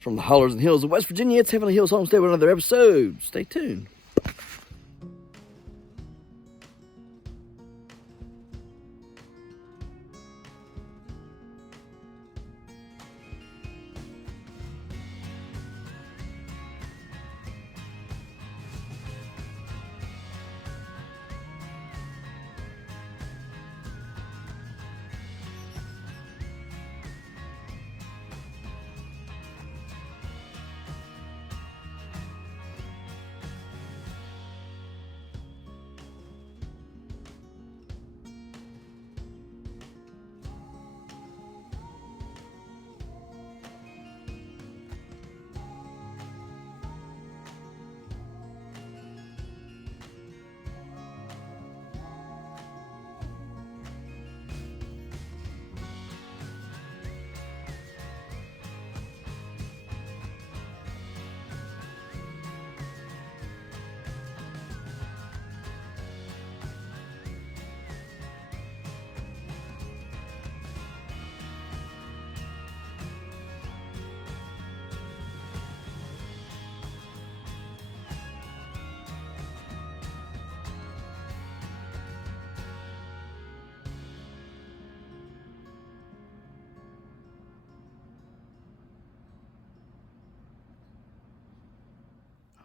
From the hollers and hills of West Virginia, it's Heavenly Hills Homestead with another episode. Stay tuned.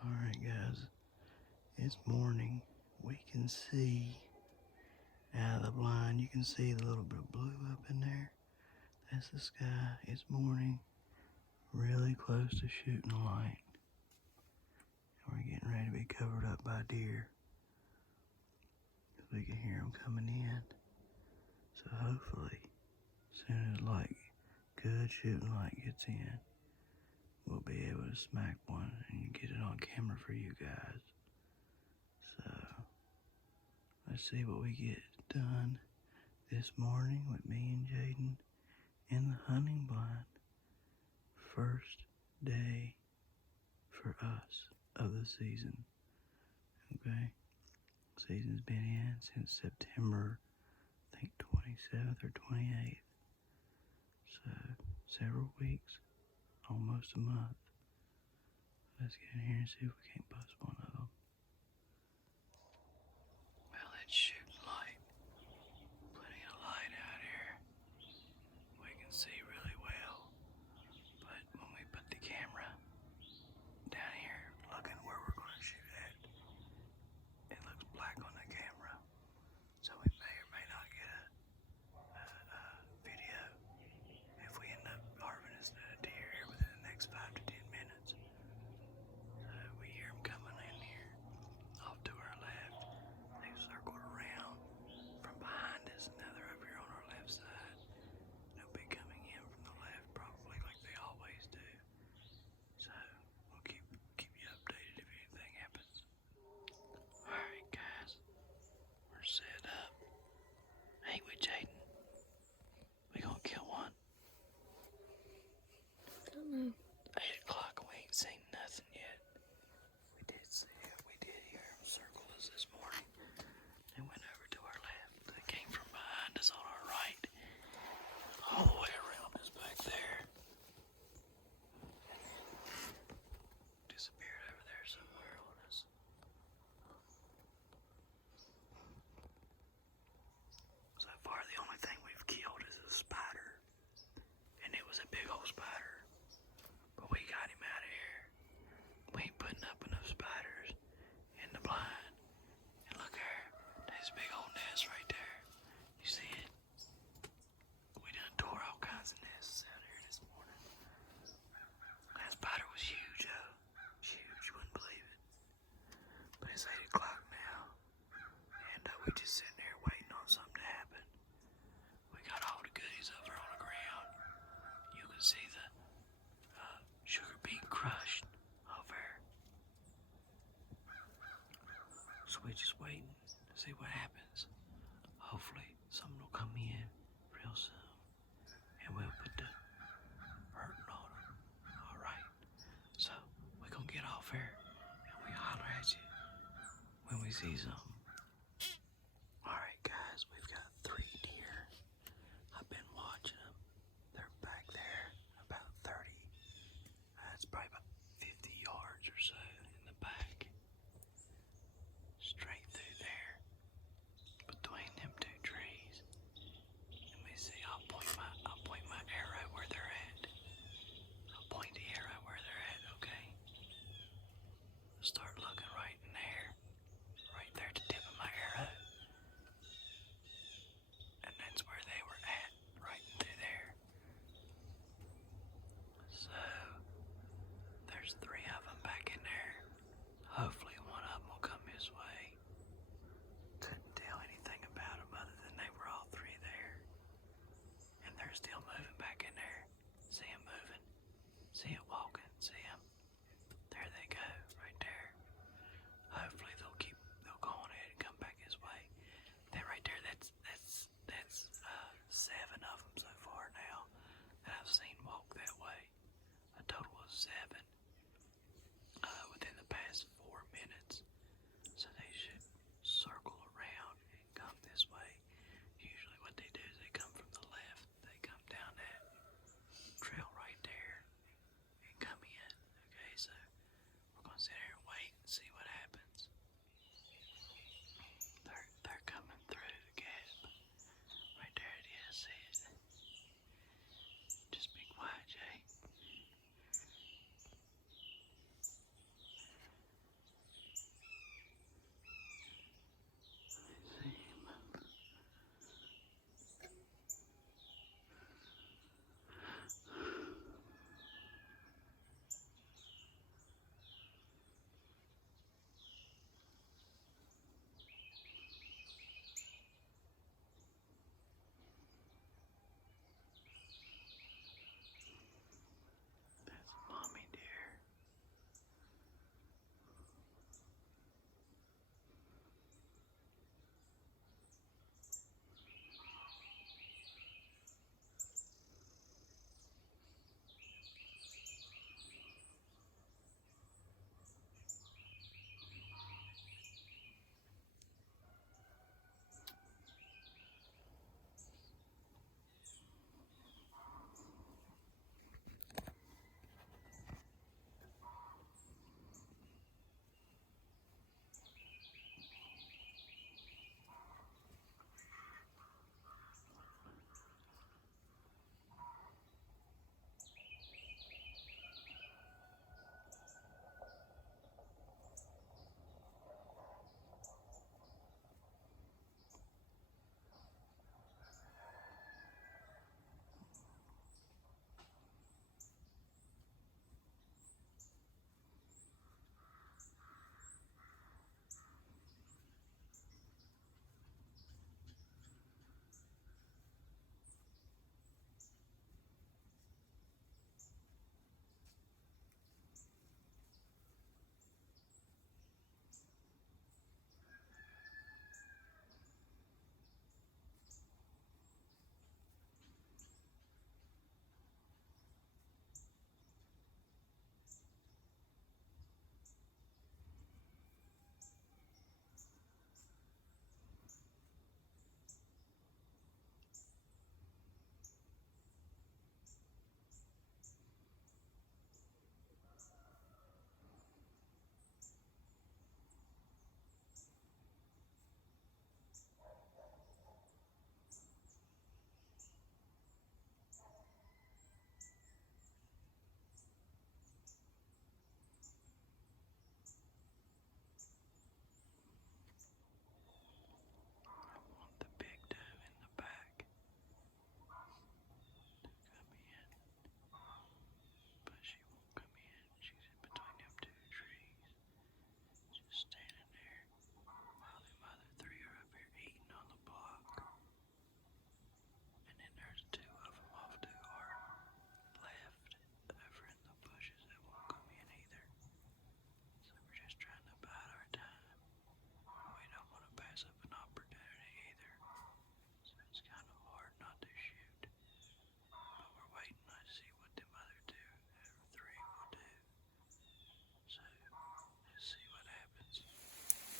Alright guys, it's morning. We can see out of the blind, you can see the little bit of blue up in there. That's the sky. It's morning, really close to shooting a light. We're getting ready to be covered up by deer. We can hear them coming in. So hopefully, as soon as good shooting light gets in, we'll be able to smack one and get it on camera for you guys. So, let's see what we get done this morning with me and Jaden in the hunting blind. First day for us of the season. Okay? Season's been in since September, I think 27th or 28th. So, several weeks. Almost a month. Let's get in here and see if we can't bust one of them. Well, it's shooting light. Plenty of light out here. We can see really well. But when we put the camera down here, looking where we're going to shoot at, it looks black on the camera. So we may or may not get a video if we end up harvesting a deer here within the next 5 to 10 minutes. We hear them coming in here off to our left. They've circled around from behind us, and now they're over here on our left side. They'll be coming in from the left probably like they always do. So we'll keep you updated if anything happens. Alright guys, we're set up. Ain't we, Jaden? We gonna kill one? I don't know. 8 o'clock and we ain't seen nothing yet. We did hear them circle us this morning. They went over to our left. They came from behind us on our right. All the way around us back there. Disappeared over there somewhere on us. So far the only thing we've killed is a spider. And it was a big old spider. But we got him out of here. We ain't putting up enough spiders in the blind. And look there, there's a big old nest right there. You see it? We done tore all kinds of nests out here this morning. That spider was huge, though. Huge, you wouldn't believe it. But it's 8 o'clock now. And we just sitting there waiting on something to happen. We got all the goodies over on the ground. You can see the sugar beet crushed over there. So we're just waiting to see what happens. Hopefully something will come in real soon and we'll put the hurting on them. Alright, so we're gonna get off here and we holler at you when we see something. Alright guys, we've got 3 deer. I've been watching them. They're back there about 30 probably about 50 yards or so in the back. Straight through there. Between them two trees. Let me see, I'll point my arrow where they're at. I'll point the arrow where they're at, okay? Start looking right in there. Right there at the tip of my arrow. And that's where they were at, right through there. So, there's 3 of them back in there. Hopefully one of them will come this way. Couldn't tell anything about them other than they were all 3 there. And they're still moving back in there. See them moving? See it walking? See them? There they go, right there. Hopefully they'll go on ahead and come back this way. That right there, that's 7 of them so far now that I've seen walk that way. A total of 7 within the past 4 minutes. So they should circle around and come this way. Usually what they do is they come from the left. They come down that trail right there and come in. Okay, so we're going to sit here and wait and see what happens. They're coming through the gap. Right there it is, see it? Just be quiet, Jay. That's mommy deer.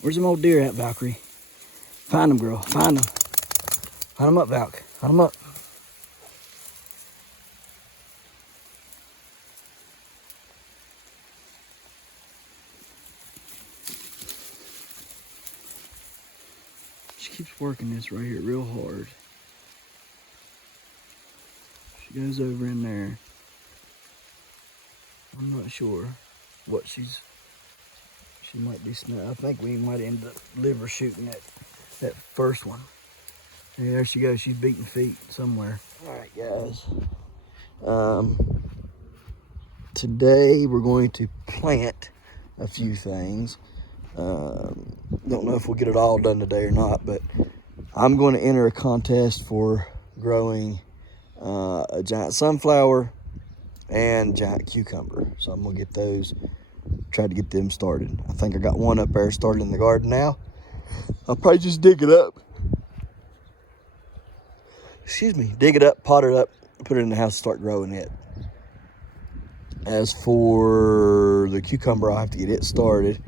Where's them old deer at, Valkyrie? Find them, girl. Find them. Hunt them up, Valk. Hunt them up. keeps working this right here real hard. She goes over in there. I'm not sure what she might be smelling. I think we might end up liver shooting that first one. And there she goes. She's beating feet somewhere. All right, guys. Today we're going to plant a few things. Don't know if we'll get it all done today or not, but I'm going to enter a contest for growing a giant sunflower and giant cucumber. So I'm gonna get those, try to get them started. I think I got one up there started in the garden now. I'll probably just dig it up. Excuse me, dig it up, pot it up, put it in the house and start growing it. As for the cucumber, I'll have to get it started.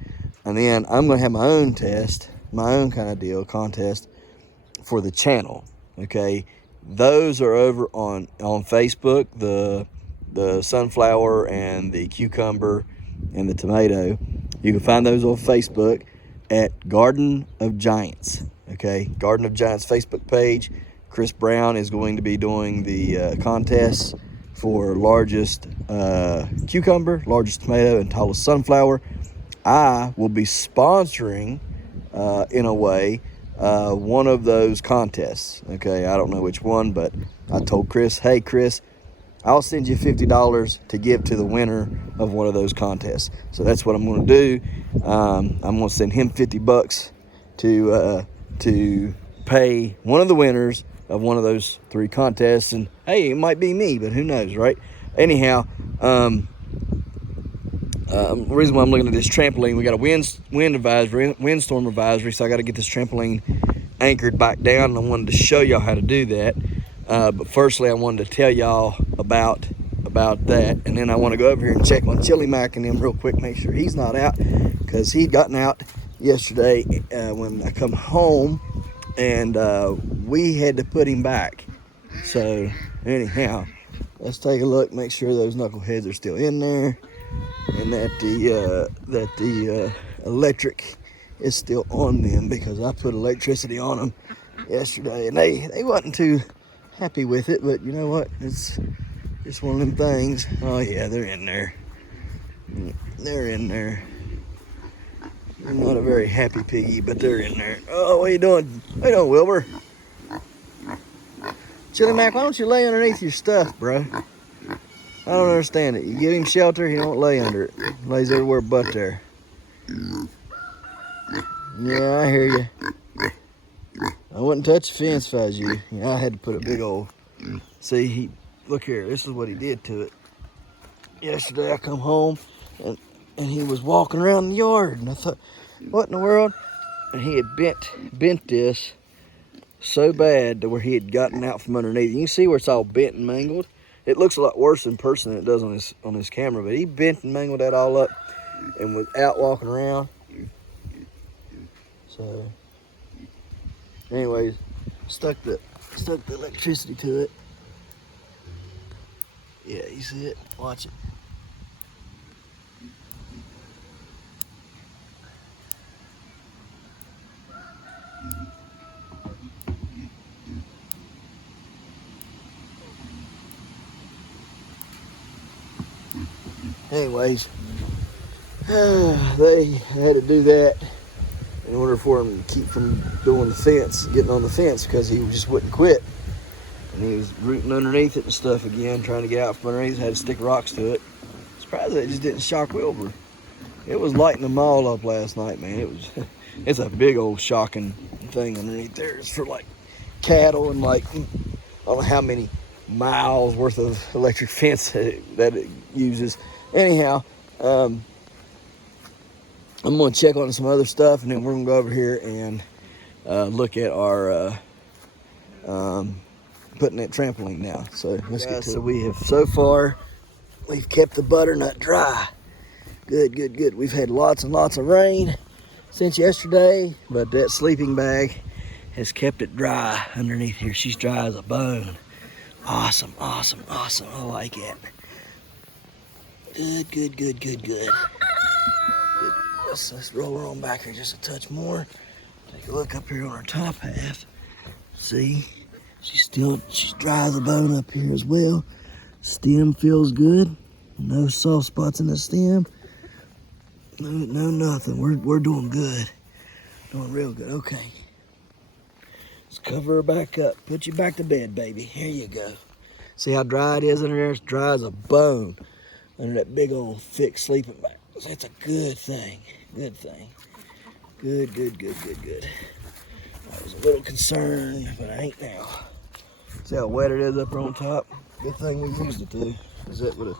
And then I'm gonna have my own test, my own kind of deal, contest for the channel, okay? Those are over on Facebook, the sunflower and the cucumber and the tomato. You can find those on Facebook at Garden of Giants, okay? Garden of Giants Facebook page. Chris Brown is going to be doing the contest for largest cucumber, largest tomato, and tallest sunflower. I will be sponsoring, in a way, one of those contests. Okay, I don't know which one, but I told Chris, hey Chris, I'll send you $50 to give to the winner of one of those contests. So that's what I'm going to do. I'm going to send him $50 to pay one of the winners of one of those 3 contests. And hey, it might be me, but who knows, right? Anyhow, the reason why I'm looking at this trampoline, we got a windstorm advisory, so I got to get this trampoline anchored back down, and I wanted to show y'all how to do that. But firstly, I wanted to tell y'all about that, and then I want to go over here and check on Chili Mac and him real quick, make sure he's not out, because he'd gotten out yesterday when I come home, and we had to put him back. So anyhow, let's take a look, make sure those knuckleheads are still in there, and that the electric is still on them, because I put electricity on them yesterday, and they wasn't too happy with it. But you know what? It's just one of them things. Oh yeah, they're in there. They're in there. They're not a very happy piggy, but they're in there. Oh, what are you doing? What are you doing, Wilbur? Chili Mac, why don't you lay underneath your stuff, bro? I don't understand it. You give him shelter, he don't lay under it. He lays everywhere but there. Yeah, I hear you. I wouldn't touch the fence if I was you. Yeah, I had to put a big old... See, look here, this is what he did to it. Yesterday I come home and he was walking around the yard, and I thought, what in the world? And he had bent this so bad to where he had gotten out from underneath. You can see where it's all bent and mangled. It looks a lot worse in person than it does on his camera, but he bent and mangled that all up and was out walking around. So, anyways, stuck the electricity to it. Yeah, you see it? Watch it. Anyways, they had to do that in order for him to keep from doing the fence, getting on the fence, because he just wouldn't quit. And he was rooting underneath it and stuff again, trying to get out from underneath. Had to stick rocks to it. Surprised that it just didn't shock Wilbur. It was lighting them all up last night, man. It's a big old shocking thing underneath there. It's for like cattle and like, I don't know how many miles worth of electric fence that it uses. Anyhow, I'm going to check on some other stuff, and then we're going to go over here and look at our putting that trampoline now. So let's get to it. So we've kept the butternut dry. Good. We've had lots and lots of rain since yesterday, but that sleeping bag has kept it dry underneath here. She's dry as a bone. Awesome. I like it. Good. Let's roll her on back here just a touch more. Take a look up here on our top half. See, she's dry as a bone up here as well. Stem feels good. No soft spots in the stem. No nothing. We're doing good. Doing real good. Okay. Let's cover her back up. Put you back to bed, baby. Here you go. See how dry it is under there? It's dry as a bone under that big old thick sleeping bag. That's a good thing. Good thing. Good. I was a little concerned, but I ain't now. See how wet it is up on top? Good thing we used it too, because that would have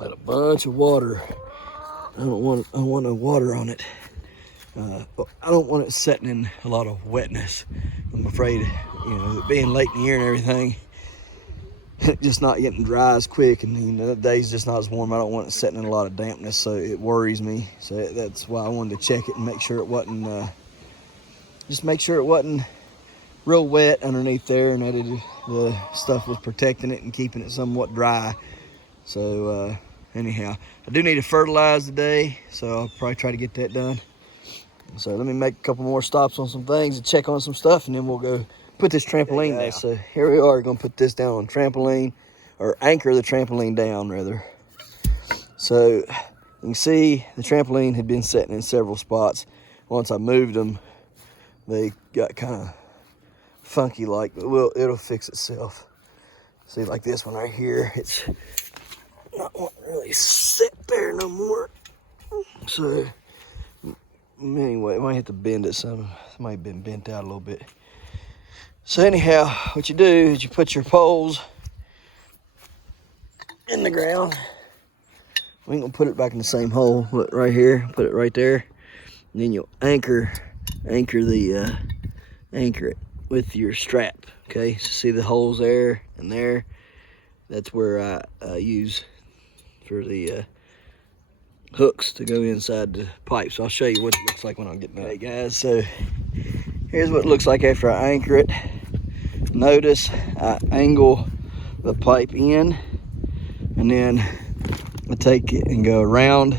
had a bunch of water. I don't want no water on it. I don't want it setting in a lot of wetness. I'm afraid, it being late in the year and everything, just not getting dry as quick, and the day's just not as warm. I don't want it setting in a lot of dampness, so it worries me. So that's why I wanted to check it and make sure it wasn't, just make sure it wasn't real wet underneath there, and that the stuff was protecting it and keeping it somewhat dry. So anyhow, I do need to fertilize today, so I'll probably try to get that done. So let me make a couple more stops on some things and check on some stuff, and then we'll go put this trampoline down. So here we are, going to put this down on trampoline, or anchor the trampoline down rather. So you can see the trampoline had been sitting in several spots. Once I moved them, they got kind of funky like, but it'll fix itself. See, like this one right here, it's not wanting to really sit there no more. So anyway, I might have to bend it some. It might have been bent out a little bit. So anyhow, what you do is you put your poles in the ground. We ain't gonna put it back in the same hole, but right here, put it right there. And then you'll anchor it with your strap. Okay, so see the holes there and there. That's where I use for the hooks to go inside the pipe. So I'll show you what it looks like when I get done. Hey guys, so here's what it looks like after I anchor it. Notice I angle the pipe in, and then I take it and go around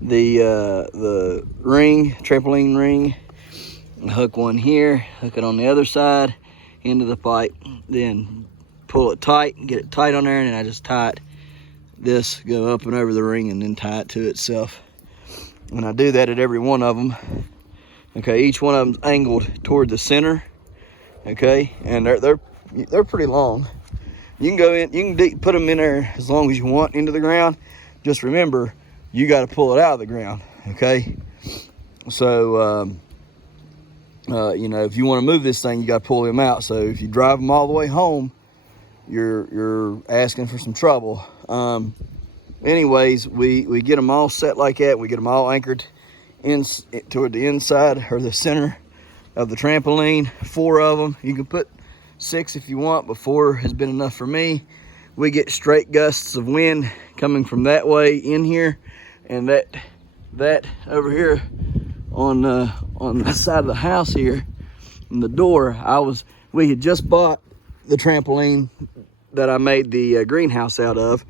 the ring, trampoline ring, and hook one here, hook it on the other side into the pipe, then pull it tight and get it tight on there, and then I just tie it this, go up and over the ring, and then tie it to itself. And I do that at every one of them. Okay, each one of them's angled toward the center. Okay, and they're pretty long. You can go in, you can put them in there as long as you want into the ground. Just remember, you got to pull it out of the ground. Okay, so if you want to move this thing, you got to pull them out. So if you drive them all the way home, you're asking for some trouble. Anyways, we get them all set like that. We get them all anchored in toward the inside or the center of the trampoline. 4 of them. You can put 6 if you want, but 4 has been enough for me. We get straight gusts of wind coming from that way in here, and that over here on the side of the house here, in the door, we had just bought the trampoline that I made the greenhouse out of,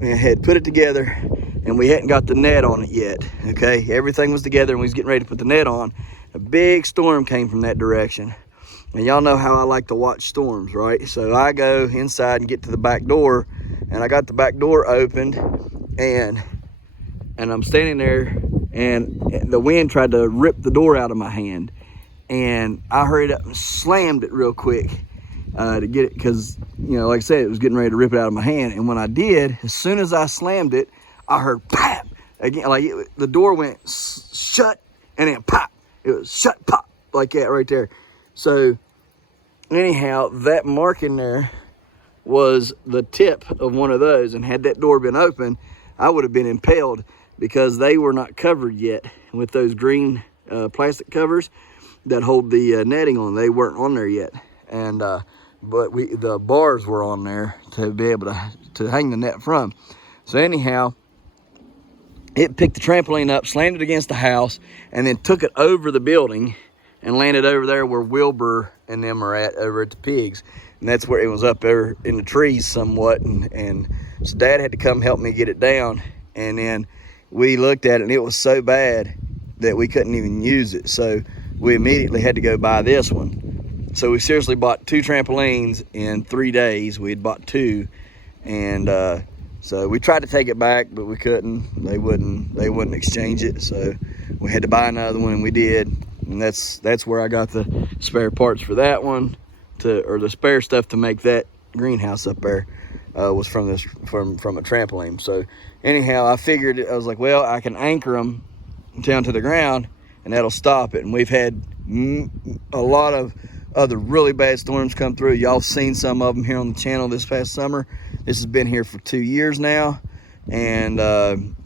and had put it together, and we hadn't got the net on it yet. Okay, everything was together, and we was getting ready to put the net on. A big storm came from that direction, and y'all know how I like to watch storms, right? So I go inside and get to the back door, and I got the back door opened, and I'm standing there, and the wind tried to rip the door out of my hand, and I hurried up and slammed it real quick to get it, because like I said, it was getting ready to rip it out of my hand. And when I did, as soon as I slammed it, I heard pop again, like the door went shut and then pop. It was shut, pop, like that right there. So anyhow, that mark in there was the tip of one of those, and had that door been open, I would have been impaled, because they were not covered yet with those green plastic covers that hold the netting on. They weren't on there yet, and but the bars were on there to be able to hang the net from. So anyhow, it picked the trampoline up, slammed it against the house, and then took it over the building and landed over there where Wilbur and them are at, over at the pigs. And that's where it was, up there in the trees somewhat, and so Dad had to come help me get it down. And then we looked at it, and it was so bad that we couldn't even use it. So we immediately had to go buy this one. So we seriously bought 2 trampolines in 3 days. We had bought 2, and so we tried to take it back, but we couldn't. They wouldn't exchange it. So we had to buy another one, and we did. And that's where I got the spare parts for that one, or the spare stuff to make that greenhouse up there. Was from a trampoline. So anyhow, I figured, I was like, well, I can anchor them down to the ground and that'll stop it. And we've had a lot of other really bad storms come through. Y'all seen some of them here on the channel this past summer. This has been here for 2 years now, and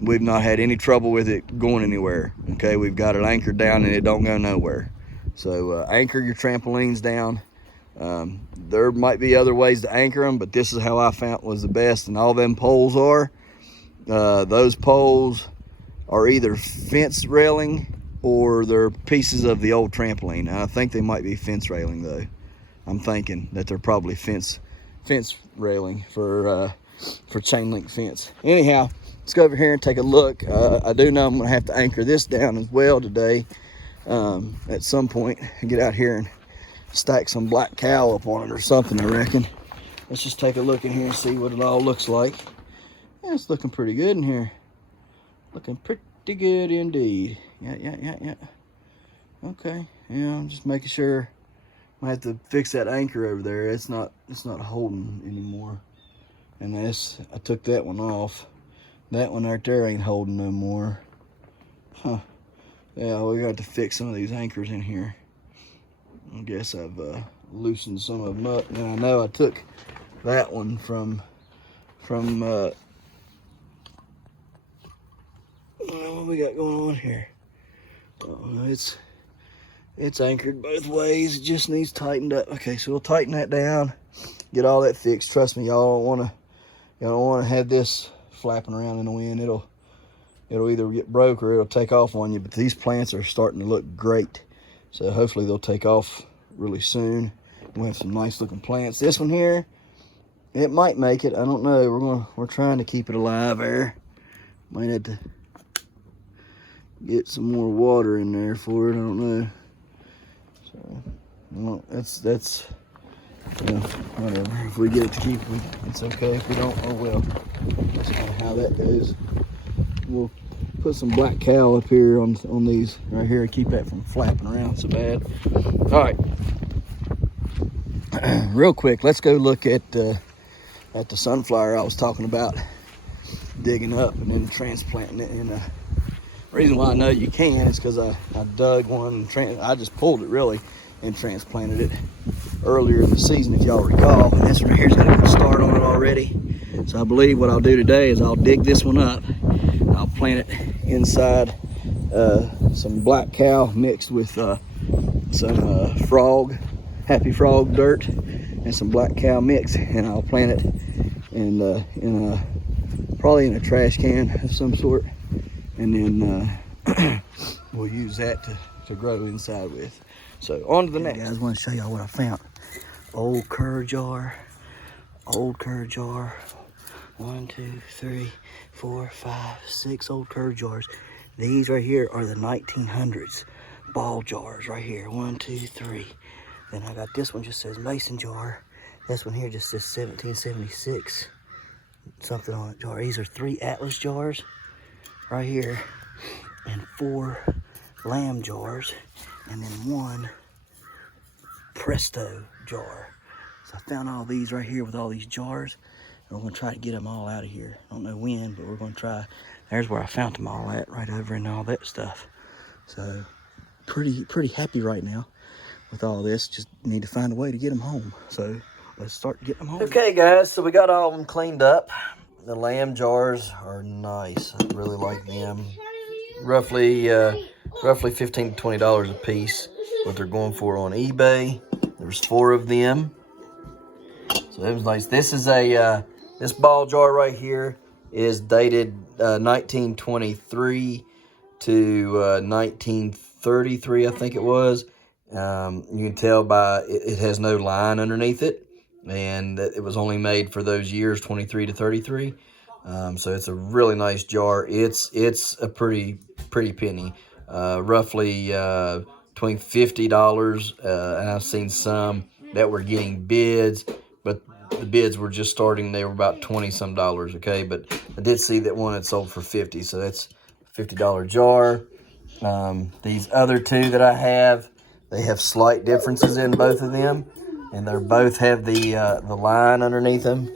we've not had any trouble with it going anywhere. Okay, we've got it anchored down and it don't go nowhere. So anchor your trampolines down. There might be other ways to anchor them, but this is how I found was the best. And all them poles are, those poles are either fence railing or they're pieces of the old trampoline. I think they might be fence railing though. I'm thinking that they're probably fence railing for chain link fence. Anyhow, let's go over here and take a look. I do know I'm gonna have to anchor this down as well today at some point, and get out here and stack some black cow up on it or something, I reckon. Let's just take a look in here and see what it all looks like. Yeah, it's looking pretty good in here. Looking pretty good indeed. Yeah. Okay, yeah, I'm just making sure. I have to fix that anchor over there. It's not holding anymore. And I took that one off. That one right there ain't holding no more. Huh. Yeah, we got to fix some of these anchors in here. I guess I've loosened some of them up. And I know I took that one from what we got going on here? It's anchored both ways. It just needs tightened up. Okay, so we'll tighten that down, get all that fixed. Trust me, y'all don't wanna have this flapping around in the wind. It'll either get broke or it'll take off on you. But these plants are starting to look great. So hopefully they'll take off really soon. We'll have some nice looking plants. This one here, it might make it. I don't know. We're trying to keep it alive there. Might have to get some more water in there for it. I don't know. So, well, that's you know, whatever. If we get it to keep, it's okay. If we don't, oh well. That's kind of how that goes. We'll put some black cow up here on these right here to keep that from flapping around so bad. All right. Real quick, let's go look at the sunflower I was talking about digging up and then transplanting it. And the reason why I know you can is because I dug one and I just pulled it really and transplanted it earlier in the season, if y'all recall. And this one right here's got a good start on it already. So I believe what I'll do today is I'll dig this one up. I'll plant it inside some black cow mixed with some happy frog dirt and some black cow mix, and I'll plant it probably in a trash can of some sort, and then we'll use that to grow inside with. So on to the next. Guys, I want to show y'all what I found. Old curd jar. 1, 2, 3, 4, 5, 6 old curd jars. These right here are the 1900s ball jars right here. 1, 2, 3. Then I got this one just says mason jar. This one here just says 1776 something on it jar. These are 3 Atlas jars right here, and 4 lamb jars, and then 1 Presto jar. So I found all these right here with all these jars. And we're gonna try to get them all out of here. I don't know when, but we're gonna try. There's where I found them all at, right over in all that stuff. So pretty happy right now with all this. Just need to find a way to get them home. So let's start getting them home. Okay guys, so we got all of them cleaned up. The lamb jars are nice. I really like them. Roughly $15 to $20 a piece, what they're going for on eBay. There's 4 of them. So that was nice. This is this ball jar right here is dated 1923 to 1933, I think it was. You can tell by it has no line underneath it, and it was only made for those years, 23 to 33. So it's a really nice jar. It's a pretty penny. roughly between $50, and I've seen some that were getting bids, but the bids were just starting. They were about 20 some dollars, okay? But I did see that one that sold for 50, so that's a $50 jar. These other two that I have, they have slight differences in both of them, and they both have the line underneath them.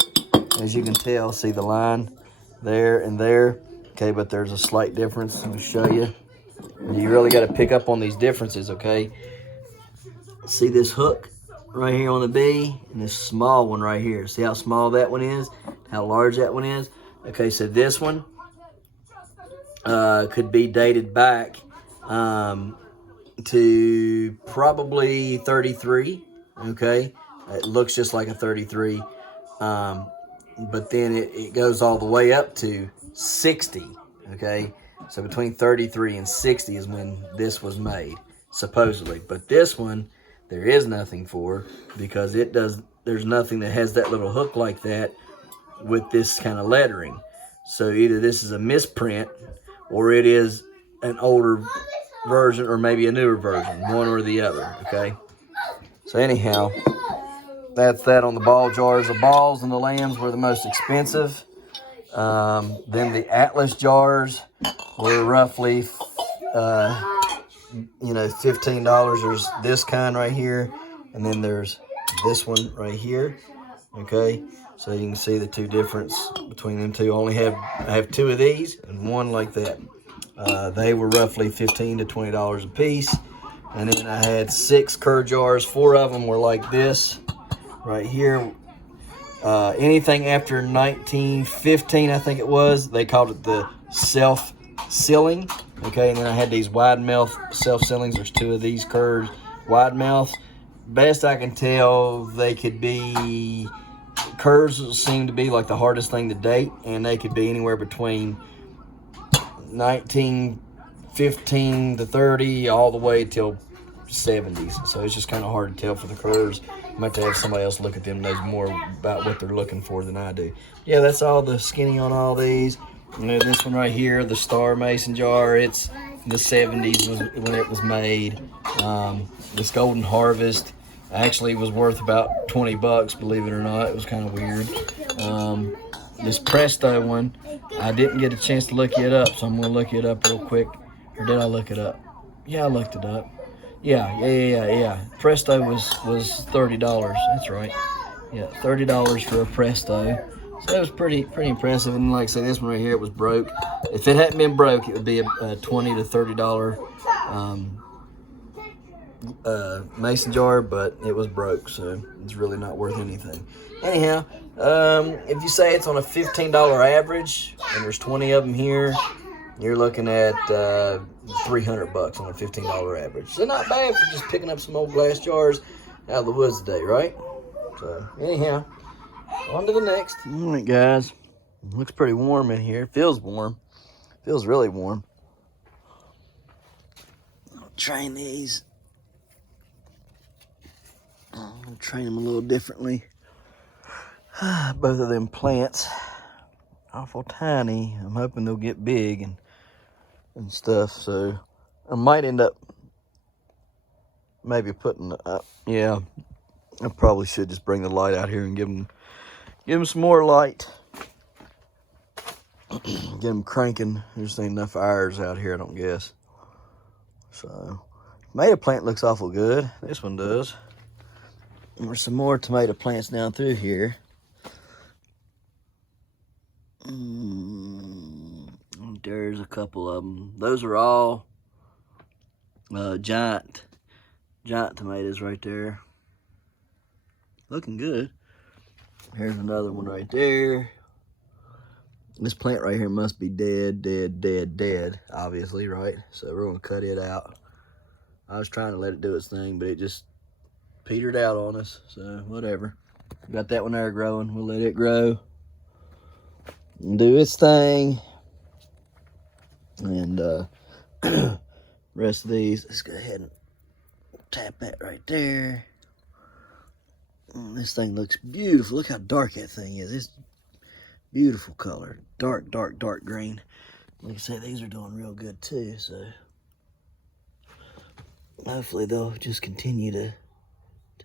As you can tell, see the line there and there. Okay, but there's a slight difference. Let me show you. You really got to pick up on these differences, okay? See this hook right here on the B and this small one right here. See how small that one is? How large that one is? Okay, so this one could be dated back to probably 33, okay? It looks just like a 33, but then it goes all the way up to 60, okay? So between 33 and 60 is when this was made, supposedly. But this one, there is nothing for, because there's nothing that has that little hook like that with this kind of lettering. So either this is a misprint, or it is an older version, or maybe a newer version, one or the other, okay? So anyhow, that's that on the ball jars. The balls and the lambs were the most expensive. Then the Atlas jars were roughly, $15. There's this kind right here, and then there's this one right here, okay? So you can see the two difference between them two. I have two of these and one like that. They were roughly $15 to $20 a piece. And then I had 6 cur jars. 4 of them were like this right here. Anything after 1915, I think it was, they called it the self-sealing. Okay, and then I had these wide mouth self-sealings. There's 2 of these curs, wide mouth. Best I can tell, they could be, curs seem to be like the hardest thing to date, and they could be anywhere between 1915 to 30 all the way till 70s. So it's just kind of hard to tell for the curs. I'm going to have somebody else look at them, knows more about what they're looking for than I do. Yeah, that's all the skinny on all these. This one right here, the Star Mason jar, it's the 70s was when it was made. This Golden Harvest actually was worth about 20 bucks, believe it or not. It was kind of weird. This Presto one, I didn't get a chance to look it up, so I'm going to look it up real quick. Or did I look it up? Yeah, I looked it up. Yeah. Presto was $30. That's right. Yeah, $30 for a Presto. So that was pretty impressive. And like I said, this one right here, it was broke. If it hadn't been broke, it would be a $20 to $30 mason jar, but it was broke, so it's really not worth anything. Anyhow, if you say it's on a $15 average, and there's 20 of them here, you're looking at $300 on a $15 average. So not bad for just picking up some old glass jars out of the woods today, right? So anyhow, on to the next. All right, guys. It looks pretty warm in here. It feels warm. It feels really warm. I'll train these. I'll train them a little differently. Both of them plants, awful tiny. I'm hoping they'll get big and stuff. So I might end up maybe putting, yeah, I probably should just bring the light out here and give them some more light. Get them cranking. There's ain't enough hours out here, I don't guess. So tomato plant looks awful good. This one does. And there's some more tomato plants down through here. There's a couple of them. Those are all giant tomatoes right there. Looking good. Here's another one right there. This plant right here must be dead, obviously, right? So we're gonna cut it out. I was trying to let it do its thing, but it just petered out on us, so whatever. Got that one there growing. We'll let it grow and do its thing. And rest of these, let's go ahead and tap that right there. This thing looks beautiful. Look how dark that thing is. It's beautiful color. Dark green. Like I said, these are doing real good too, so Hopefully they'll just continue to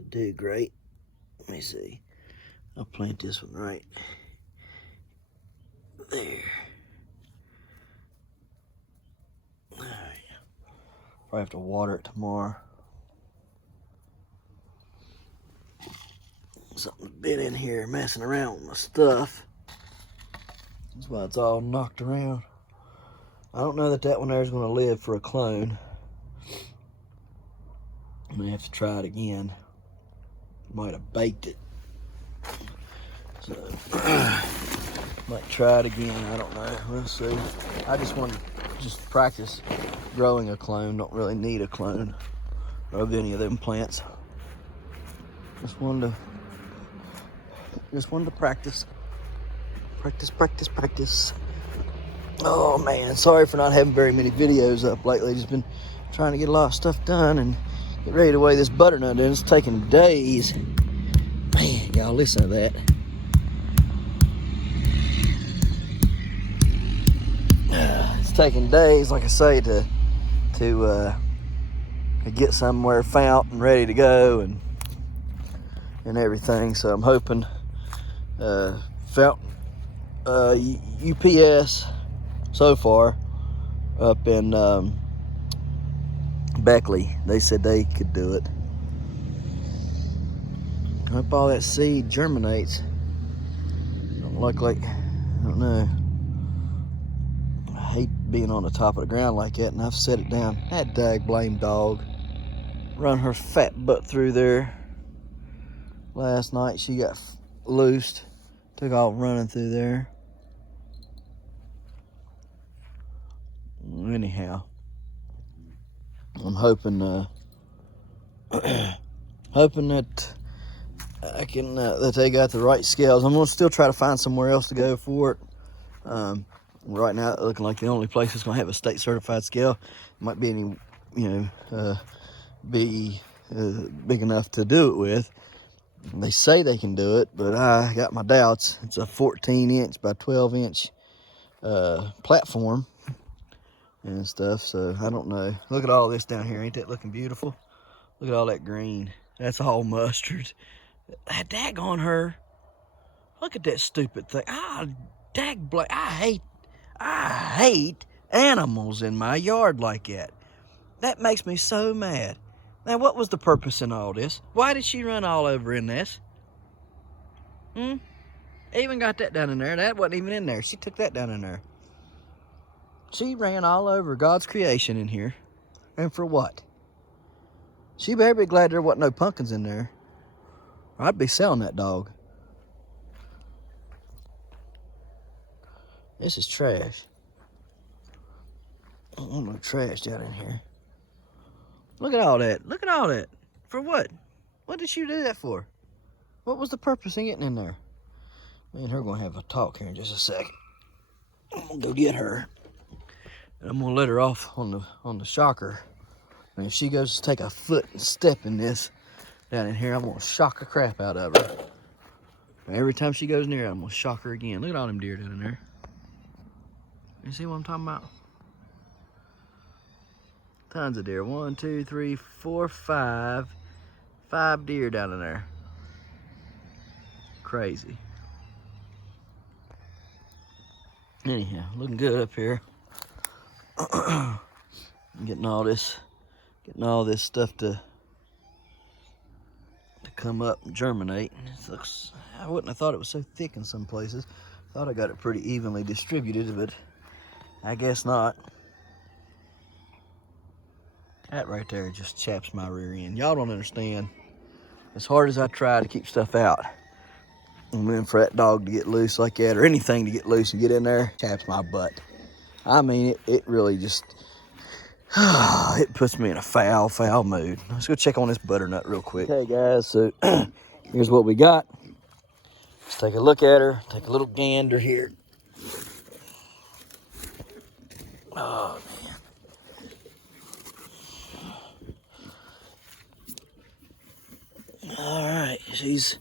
do great. Let me see. I'll plant this one right there. All right. Probably have to water it tomorrow. Something's been in here messing around with my stuff. That's why it's all knocked around. I don't know that one there is going to live for a clone. I may have to try it again. Might have baked it. So, might try it again. I don't know. We'll see. I just want to practice growing a clone. Don't really need a clone of any of them plants. Just wanted to practice. Practice. Oh man, sorry for not having very many videos up lately. Just been trying to get a lot of stuff done and get ready to weigh this butternut in. It's taking days. Man, y'all listen to that. It's taking days, like I say, to get somewhere found and ready to go and everything. So I'm hoping found UPS so far up in Beckley. They said they could do it. I hope all that seed germinates. Don't look like, I don't know. I hate being on the top of the ground like that, and I've set it down. That dag blame dog run her fat butt through there. Last night she got loosed, took off running through there. Anyhow, I'm hoping hoping that I can that they got the right scales. I'm gonna still try to find somewhere else to go for it. Right now, looking like the only place that's gonna have a state certified scale. Might be any, be big enough to do it with. They say they can do it, but I got my doubts. It's a 14-inch by 12-inch platform and stuff, so I don't know. Look at all this down here. Ain't that looking beautiful? Look at all that green. That's all mustard. That daggone her. Look at that stupid thing. I hate animals in my yard like that. That makes me so mad. Now, what was the purpose in all this? Why did she run all over in this? Even got that down in there. That wasn't even in there. She took that down in there. She ran all over God's creation in here. And for what? She better be glad there wasn't no pumpkins in there. I'd be selling that dog. This is trash. I don't want no trash down in here. Look at all that. Look at all that. For what? What did she do that for? What was the purpose in getting in there? Me and her are going to have a talk here in just a second. I'm going to go get her. And I'm going to let her off on the shocker. And if she goes to take a foot and step in this down in here, I'm going to shock the crap out of her. And every time she goes near, I'm going to shock her again. Look at all them deer down in there. You see what I'm talking about? Tons of deer. 1, 2, 3, 4, 5. 5 deer down in there. Crazy. Anyhow, looking good up here. Getting all this stuff to come up and germinate. It looks, I wouldn't have thought it was so thick in some places. Thought I got it pretty evenly distributed, but I guess not. That right there just chaps my rear end. Y'all don't understand. As hard as I try to keep stuff out, and then for that dog to get loose like that, or anything to get loose and get in there, chaps my butt. I mean, it really just, it puts me in a foul mood. Let's go check on this butternut real quick. Okay, guys, so here's what we got. Let's take a look at her, take a little gander here. Oh, man. All right, she's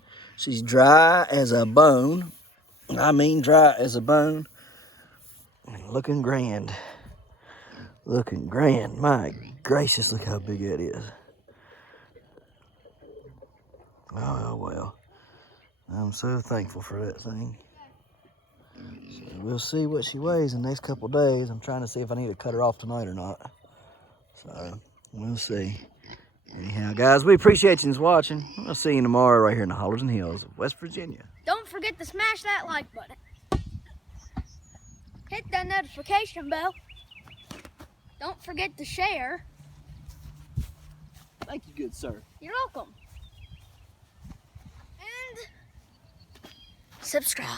dry as a bone. I mean dry as a bone. Looking grand. Looking grand. My gracious, look how big that is. Oh, well. I'm so thankful for that thing. So we'll see what she weighs in the next couple days. I'm trying to see if I need to cut her off tonight or not. So we'll see. Anyhow, guys, we appreciate you watching. We'll see you tomorrow right here in the Hollers and Hills of West Virginia. Don't forget to smash that like button. Hit that notification bell. Don't forget to share. Thank you, good sir. You're welcome. And subscribe.